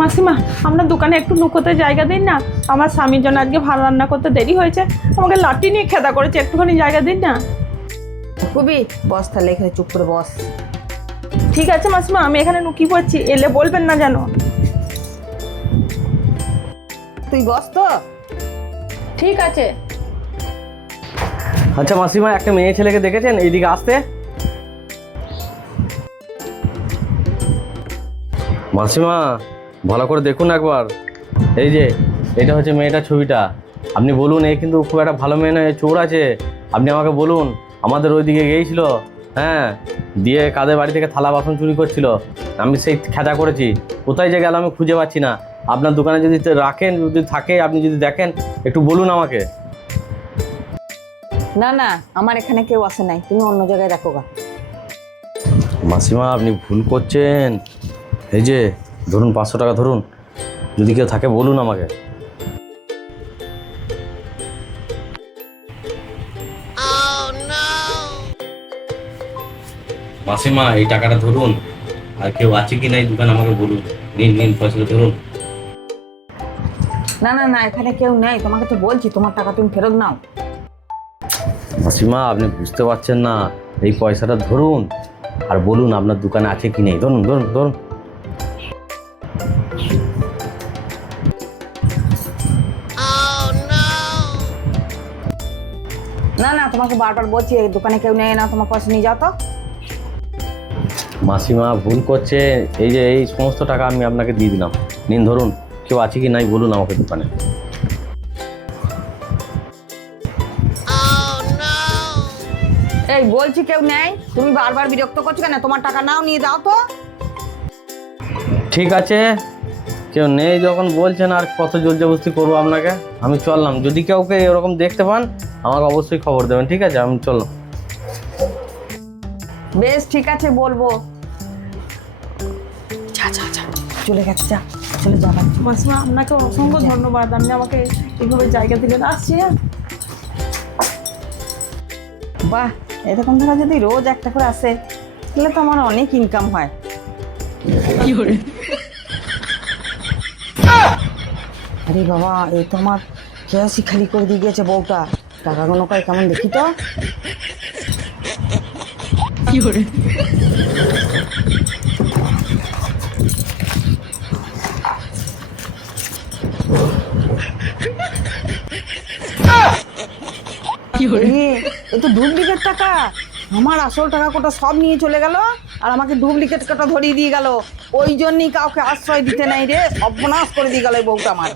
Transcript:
মাসিমা, আপনার দোকানে একটু লুকোতে জায়গা দিন না। আমার স্বামীর জন্য আজকে ভাত রান্না করতে দেরি হয়েছে, আমাকে লাঠি নিয়ে খেদা করেছে, একটুখানি জায়গা দিন না। খুবই বস, তাহলে এখানে চুপ করে বস। ঠিক আছে মাসিমা, আমি এখানে লুকিয়ে পড়ছি, এলে বলবেন না যেন। তুই বস তো। ঠিক আছে। আচ্ছা মাসিমা, একটা মেয়ে ছেলেকে দেখেছেন এইদিকে আসতে? মাসিমা ভালো করে দেখুন একবার, এই যে এটা হচ্ছে মেয়েটার ছবিটা। আপনি বলুন, এই কিন্তু খুব একটা ভালো মেয়ে নয়, চোর আছে। আপনি আমাকে বলুন, আমাদের ওইদিকে গিয়েছিল, হ্যাঁ, দিয়ে কাদের বাড়ি থেকে থালা বাসন চুরি করছিল, আমি সেই খেদা করেছি। কোথায় যে গেল আমি খুঁজে পাচ্ছি না। আপনার দোকানে যদি রাখেন, যদি থাকে, আপনি যদি দেখেন একটু বলুন আমাকে। না না, আমার এখানে কেউ আসে নাই, তুমি অন্য জায়গায় রাখো গা। মাসিমা আপনি ভুল করছেন। এই যে ধরুন 500 টাকা ধরুন, যদি কেউ থাকে বলুন আমাকে। মাসিমা এই টাকাটা ধরুন, আর কেউ আছে কি নাই দোকান আমাকে বলুন। নিন নিন, পয়সাটা ধরুন। না না না, এখানে কেউ নেই, তোমাকে তো বলছি তোমার টাকা তুমি ফেরত নাও। মাসিমা আপনি বুঝতে পারছেন না, এই পয়সাটা ধরুন আর বলুন আপনার দোকানে আছে কি নেই। ধরুন ধরুন ধরুন। না না, তোমাকে বারবার বলছি এই দোকানে কেউ নেই, না তোমার পয়সা নিয়ে যাও তো। মাসিমা ভুল করছে, এই যে এই সমস্ত টাকা আমি আপনাকে দিয়ে দিলাম, নিন ধরুন। কেউ আছে কি নাই বলুন আমাকে দোকানে। এই বলছি কেউ নেই, তুমি বারবার বিরক্ত করছো কেন? তোমার টাকা নাও, নিয়ে যাও তো। ঠিক আছে, কেউ নেই যখন বলছেন, আর কত জোর জবরদস্তি করবো আপনাকে। আমি চললাম, যদি কাউকে এরকম দেখতে পান আমাকে অবশ্যই খবর দেবেন, ঠিক আছে? আমি চললাম। বেশ ঠিক আছে, বলবো। যা যা যা, চলে গেছে, যা চলে যা। মাসিমা আপনাকে অসংখ্য ধন্যবাদ, আপনি আমাকে এইভাবে জায়গা দিলেন। আসছি। বাহ, এরকম ধরা যদি রোজ একটা করে আসে তাহলে তো আমার অনেক ইনকাম হয়। কি করে? আরে বাবা, এই তো আমার ক্যাশই খালি করে দিয়ে গেছে বউটা। টাকাগুলো কয় কেমন দেখি তো। কি করে? এ তো ডুপ্লিকেট টাকা। আমার আসল টাকা কোটা সব নিয়ে চলে গেল, আর আমাকে ডুপ্লিকেট টাকা ধরিয়ে দিয়ে গেল। ওই জন্যই কাউকে আশ্রয় দিতে নাই রে, সর্বনাশ করে দিয়ে গেল এই বউটা আমার।